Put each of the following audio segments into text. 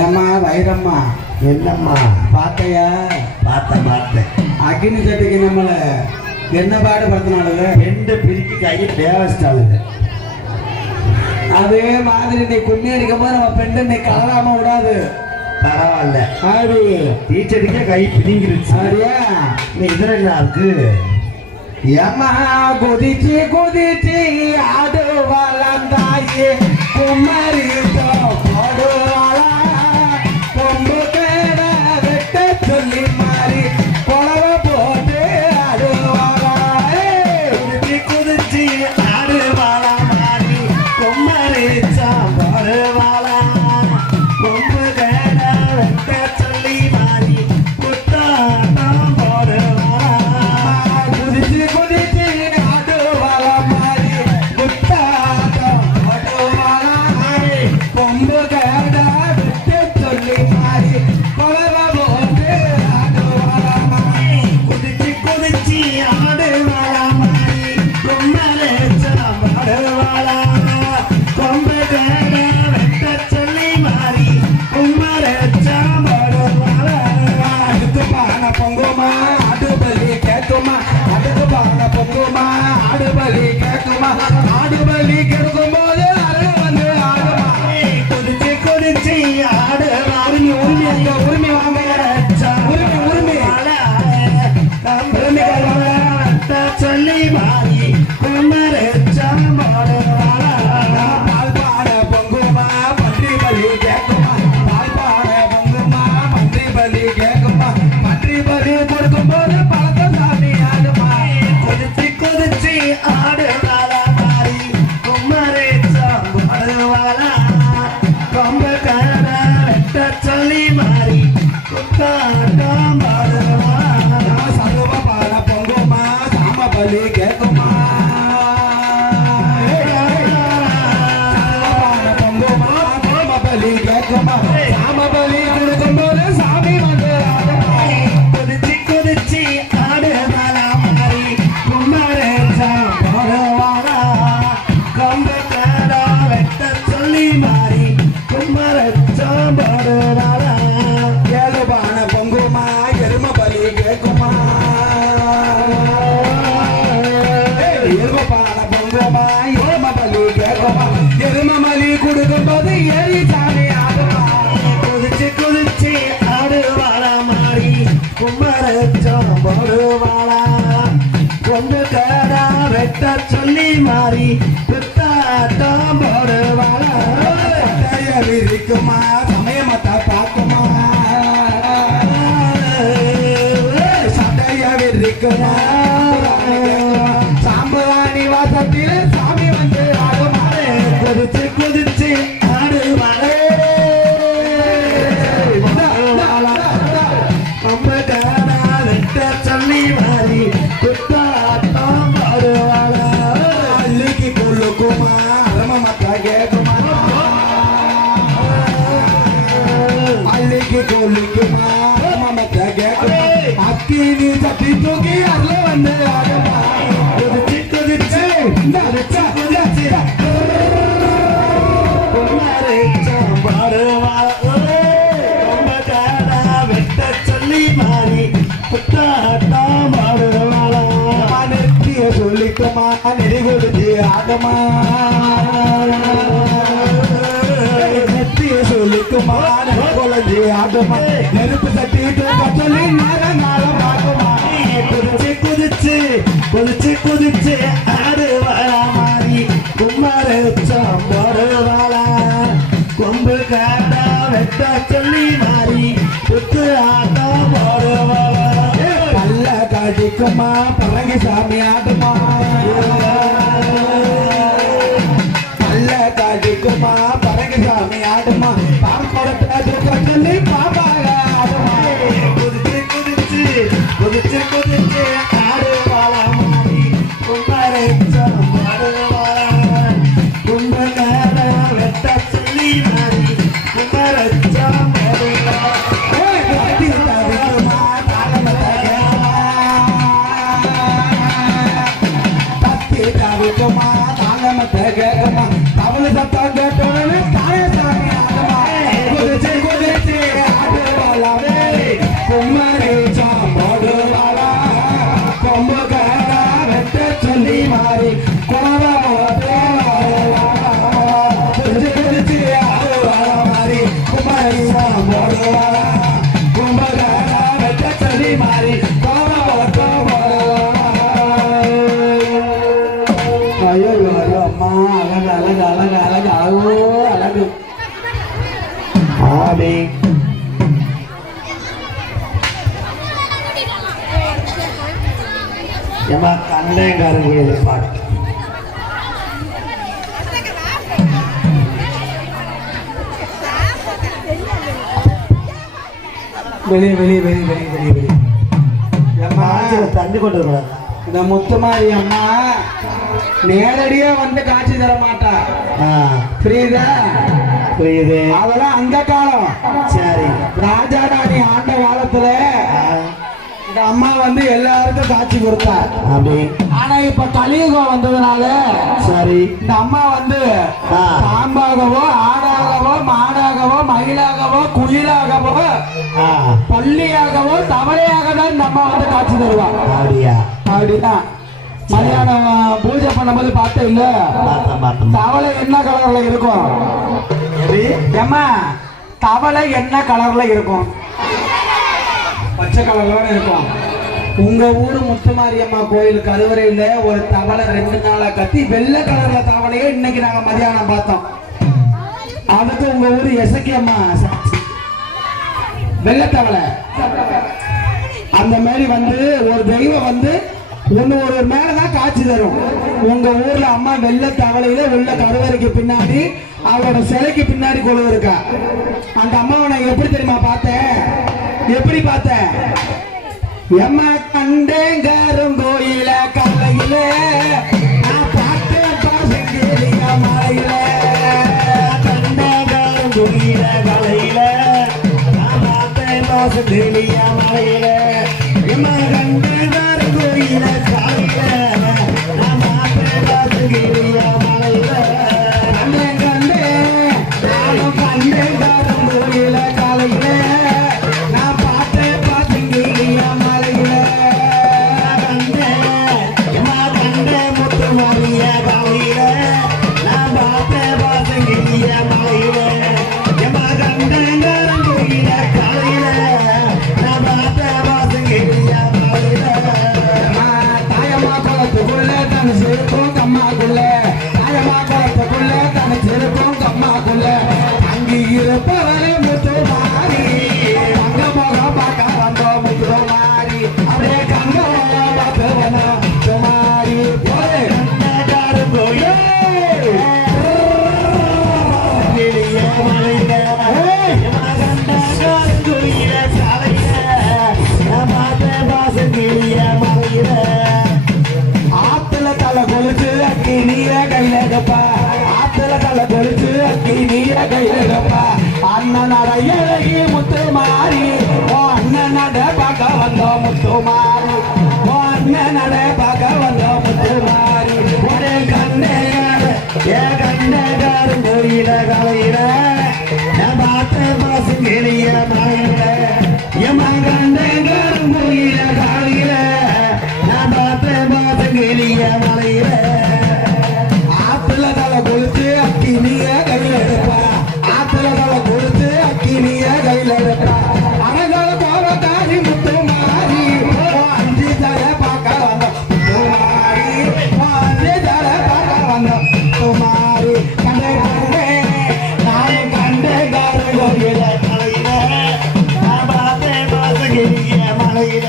ஏமா வைரம்மா, என்னம்மா? பார்த்தையா? பார்த்தேன். அக்னி சட்டிக்கு நம்மள என்ன பாடு படுத்தினாலுங்க, 2 பிரிக்கு கையை தேவஸ்டாலுங்க. அதே மாதிரி நீ கும்மி அடிக்கும் போது நம்ம பெண்ணை நீ கலராம விடாது. பரவாயில்ல, ஆடு டீச்சருக்கே கை பிடிங்கிருச்சு. சரியா? நீ இதுல என்ன இருக்கு? ஏமா குதிச்சு குதிச்சு ஆடு வளர்ந்தாயே குமரி போடுவாளா கொம்பு கேட வெட்ட சொல்லி மாறி குழவ போட்டு ஆடுவாளா. குதிச்சு குதிச்சு ஆடுவாளா மாறி கொம்மரி போடுவாளா கொம்பு கேட வெட்ட சொல்லி மாறி குத்தாட்டம் போடுவாளா. குதிச்சு குதிச்சு ஆடுவாளா மாறி குத்தாட்டம் போடுவாளா கொம்பு கேட வெட்ட சொல்லி மாறி குழவ போட்டு ஆடுவாளா. குதிச்சு குதிச்சு ஆடுவாளா மாறி கொம்மரி போடுவாளா கொம்பு கேட வெட்ட சொல்லி மாறி கொம்மரி போடுவாளா. அடுத்து பான பொங்குமா ஆடு பலி கேட்குமா, அடுத்து பான பொங்குமா ஆடு பலி கேட்குமா, ஆடு பலி கேட்கும் போது அருள் வந்து ஆடுமா. குதிச்சு குதிச்சு ஆடுவாளா உரிமை அங்க உரிமை வாங்க, உரிமை உரிமை சொல்லி மாறி குமரச்சாம் போடுவாளா. பால் பான பொங்குமா பன்றி பலி கேட்குமா, பால் பான பொங்குமா பன்றி பலி கேட்குமா, பன்றி பலி கொடுக்கும் போது பழத்த சாமி ஆடுமா. குதிச்சு குதிச்சு ஆடுவாளா மாறி குமரச்சாம் போடுவாளா கொம்பு கட வெட்ட சொல்லி மாறி குத்தாட்டம் போடுவாளா. சர்வ பான பொங்குமா சாம பலி கேட்குமா, பான பொங்குமா சாம பலி கேட்குமா, சாம பலி கொடுக்கும் போது சாமி வந்து ஆடுமா. குதிச்சு குதிச்சு ஆடுவாளா மாறி குமரச்சாம் போடுவாளா கொம்பு கட வெட்ட சொல்லி மாறி குமரச்சாம் போடுவாளா. ஏழு பான பொங்குமா எரும பலி கேட்குமா, எரும பான பொங்குமா எரும பலி கேட்குமா, எரும பலி கொடுக்கும் போது ஏறி சாமி ஆடுமா. குதிச்சு குதிச்சு ஆடுவாளா மாறி குமரச்சாம் போடுவாளா கொம்பு கட வெட்ட சொல்லி மாறி குத்தாட்டம் போடுவாளா. சட்டைய விரிக்குமா சமயமத்த பார்க்குமா, சட்டைய விரிக்குமா சாம்பராணி வாசத்தில் சாமி வந்து ஆடுமா. குதிச்சு குதிச்சு ஆடுவாளே கொம்பு கட வெட்ட சொல்லி மாறி குத்தாட்டம் போடுவாளா. அள்ளிக்கு கொள்ளுக்குமா அரமமத்த கேட்குமா, அள்ளிக்கு கொள்ளுக்குமா அரமமத்த கேட்குமா, அக்கினி தப்பி தூக்கி அருள வந்து ஆடுமா. குதிச்சு குதிச்சு குதிச்சு குமரச்சாம் போடுவாளா கொம்பு கட வெட்ட சொல்லி மாறி குத்தாட்டம் போடுவாளா. நிறுத்திய சொல்லிக்குமா நெறி கொடுத்து ஆடுமா, நெத்திய சொல்லிக்குமா குழந்தை ஆடுமா, நெருப்பு தட்டிட்டு சொல்லி நேரம் நாளம் ஆகுமா. குதிச்சு குதிச்சு குதிச்சு குதிச்சு ஆடுவாளா மாறி குமரச்சாம் போடுவாளா கொம்பு கட வெட்ட சொல்லி மாறி குத்து ஆட்டம் போடுவாளா. கல்ல காட்டிக்குமா பரங்கி சாமி ஆடுமா, கல்ல காட்டிக்குமா பரங்கி சாமி ஆடுமா, பாம்படத்தை சொல்லி பாப்பாக ஆடுமா. குதிச்சு குதிச்சு குதிச்சு குதிச்சு ஆடுவாளா மாறி குமரச்சாம் போடுவாளா கொம்பு கட வெட்ட சொல்லி மாறி குமரச்சாம் போடுவாளா. கட்டி தவிக்குமா தாளமத்த கேட்குமா, கத்தி தவிக்குமா தாளமத்த கேட்குமா, தவளை சத்தம் கேட்டோன்னு தாய சாமி ஆடுமா. ஆபி ஏமா கண்ணையங்காரன் கோயில் பாட்டு வெளியே அம்மா தண்ணி கொண்டு வரக்கூடாது. இந்த முத்துமாரி அம்மா நேரடியா வந்து காட்சி தர மாட்டா. புரியுதா? புரியுது. அதெல்லாம் அந்த காலம். சரி. ராஜா ராணி ஆண்ட காலத்துல இந்த அம்மா வந்து எல்லாருக்கும் காட்சி கொடுத்தா. அப்படி. ஆனா இப்ப கலியுகம் வந்ததுனால சரி இந்த அம்மா வந்து பாம்பாகவோ ஆடாகவோ மாடாகவோ மயிலாகவோ குயிலாகவோ பள்ளியாகவோ தவளையாக தான் இந்த அம்மா வந்து காட்சி தருவா. அப்படியா? அப்படின்னா மதியானம் பூஜை பண்ணும்போது பார்த்தேன் இல்ல, தவளை என்ன கலர்ல இருக்கும்? ஏம்மா தவளை என்ன கலர்ல இருக்கும்? பச்சை கலர்ல இருக்கும். உங்க ஊரு முத்துமாரியம்மா கோயில் கருவறையில ஒரு தவளை 2 நாளா கத்தி வெள்ளை கலர்ல தவளையே இன்னைக்கு நாங்க மதியானம் பார்த்தோம். அதுக்கு உங்க ஊரு எசக்கியம்மா வெள்ளை தவளை. அந்த மாதிரி வந்து ஒரு தெய்வம் வந்து ஒரு மேலதான் காட்சி தரும். உங்க ஊர்ல அம்மா வெள்ளை தவளையில வெள்ள கருவறைக்கு பின்னாடி அவளோட சிலைக்கு பின்னாடி கொண்டு இருக்கா. அந்த அம்மாவை நான் எப்படி தெரியுமா பார்த்தேன்? எப்படி பார்த்தேன்? எம்மா கண்டேங்காரும் கோயில காலையில நான் பார்த்தேன் பாசங்கிலியா மலையில. கண்டேங்காரும் கோயில காலையில நான் பார்த்தேன் பாசங்கிலியா மலையில. எம்மா கண்டேங்காரும் கோயில காலையில நான் பார்த்தேன் பாசங்கிலியா மலையில. கண்டே நானும் கண்டேங்காரும் கோயில காலையில நான் பார்த்தேன் பாசங்கிலியா மலையில. கண்டே எம்மா கண்டே முத்துமாரிய காலையில நான் பார்த்தேன் பாசங்கிலியா மலையில. எம்மா கண்டேங்காரும் கோயில காலையில நான் பார்த்தேன் பாசங்கிலியா மலையில. தாயம்மா குளத்துக்குள்ள தனி செருக்கும் கம்மாக்குள்ள, தாயம்மா குளத்துக்குள்ள தனி செருக்கும் கம்மாக்குள்ள அங்கி இருப்பவரே முத்துமாரி. கங்க முகம் பார்க்க வந்தோம் முத்துமாரி. அப்படியே கங்க முகம் பார்க்க வந்தோம் முத்துமாரி. கண்டேங்காரும் கோயில மலையில. எம்மா கண்டேங்காரும் கோயில காலையில நான் பார்த்தேன் பாசங்கிலியா மலையில. ஆத்துல தலை கொலுச்சு அக்கி நீர கையில கப்பா, ஆத்துல தலை கொலுச்சு அக்கி நீர கையில கப்பா. அண்ணன் அழகி முத்துமாரி, ஓ அண்ணன் நட பார்க்க வந்தோம் முத்துமாரி, ஓ அண்ணன் நட பார்க்க வந்தோம் முத்துமாரி. ஒரே கண்டேங்காரு ஏ கண்டேங்காரும் கோயில காலையில நான் பார்த்தேன் பாசங்கிலியா மலையில. எம்மா கண்டேங்காரும் கோயில காலையில நான் பார்த்தேன் பாசங்கிலியா மலையில. ஆத்துல தலை கொளுத்து அக்கினிய கையில எடுப்பா, ஆத்துல தலை கொளுத்து அக்கினிய கையில எடுப்பா. அழகால கோபக்காரி முத்துமாரி, அஞ்சு தலை பார்க்க வந்த முத்துமாரி, அஞ்சு தலை பார்க்க வந்த முத்துமாரி. கண்டே கண்டே நானும் கண்டேங்காரும் கோயில காலையில நான் பார்த்தேன் பாசங்கிலியா மலையில.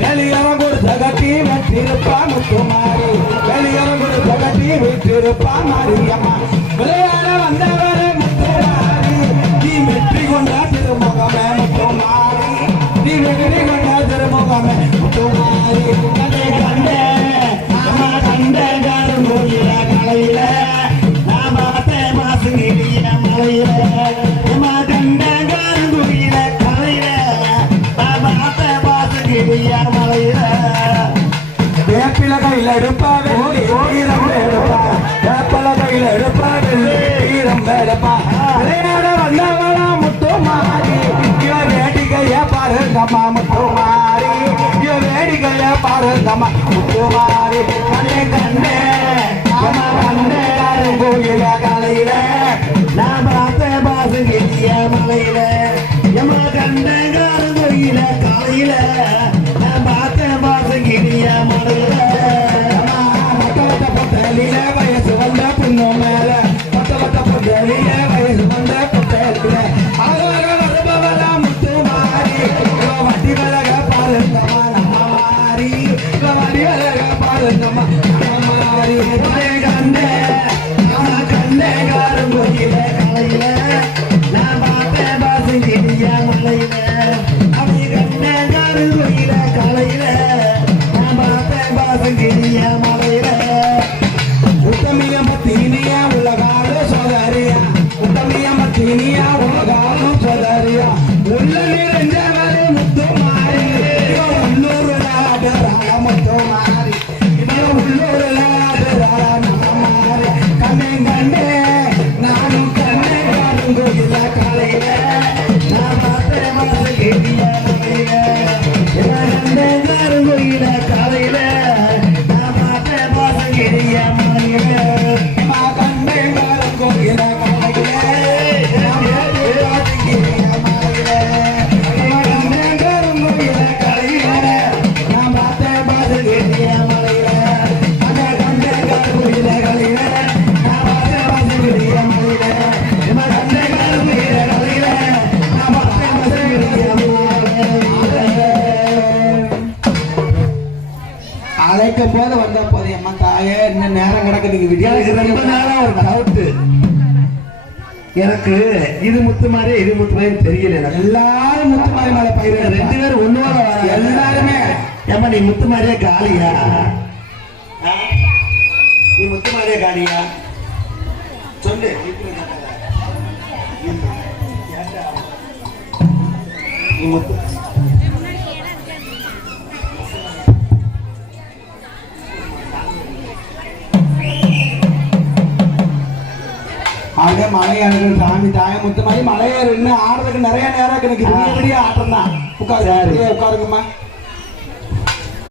வெளியரம் கொடுத்த கட்டி வெற்றிருப்பா முத்துமாரி, வெளியரம் கொடுத்த கட்டி வெற்றிருப்பா மாரியம்மா. விளையாட வந்தவர முத்துமாரி, நீ வெற்றி கொண்டா திருமுகமே முத்துமாரி, நீ வெற்றி கொண்டா திருமுகமே முத்துமாரி. கண்டே கண்டே அம்மா கண்டேங்காரும் கோயில காலையில நான் பார்த்தேன் பாசங்கிலியா மலையில. அம்மா கண்டேங்காரும் கோயில காலையில நான் பார்த்தேன் பாசங்கிலியா மலையில. வேப்பில கையில் எடுப்பா வெள்ளி ஈரம் எடுப்பா, வேப்பல கையில் எடுப்பா வெள்ளி ஈரம் எடுப்பா. விளையாட வந்தவளா முத்துமாரி, இவ வேடிக்கைய பாருங்கம்மா முத்துமாரி, இவ வேடிக்கைய பாருங்கம்மா முத்துமாரி. கண்டே கண்டே அம்மா கண்டேங்காரும் கோயில காலையில நான் பார்த்தேன் பாசங்கிலியா மலையில. எம்மா கண்டேங்காரும் கோயில காலையில நான் பார்த்தேன் பாசங்கிலியா மலையில. கிரியா மலையில உத்தமிய மத்தீனியா உலகாலோ சோதரியா உத்தமிய மத்தீனியா உலகாலோ சோதரியா உள்ள நிறைஞ்சவரே முத்து மாறி உள்ளூர் நாடராள முத்து மாறி இவன் உள்ளூர் நாடராள மாறி கண்ணே கண்ணே நானும் கண்ணே கருங்கோயில காலையில நான் பார்த்தேன் மனசு கிரியா மலையில கண்டே கருங்கோயில காலையில நான் பார்த்தேன் மனசு கிரியா மலையில கண்ணே கருங்கோயில அழைக்கும் போது வந்த போது அம்மா தாயே இன்னும் நேரம் கிடக்குதுக்கு எனக்கு ரொம்ப நாளா ஒரு டவுட்டு எனக்கு இது முத்து மாதிரி இது முத்து மாதிரி தெரியல எனக்கு. எல்லாரும் முத்து மாறி மேல பயிர் ரெண்டு பேரும் ஒண்ணுவாத வர எல்லாருமே ஏமா நீ முத்து மாதிரியே காளியா நீ முத்து மாதிரியே காளியா சொல்லு நீ முத்து ஆக மலையாளர்கள் சாமி தாய முத்து மாதிரி மலையாறு இன்னும் ஆடுறதுக்கு நிறைய நேரம் எனக்கு விடிய விடிய ஆட்டம் தான் உட்காருங்கம்மா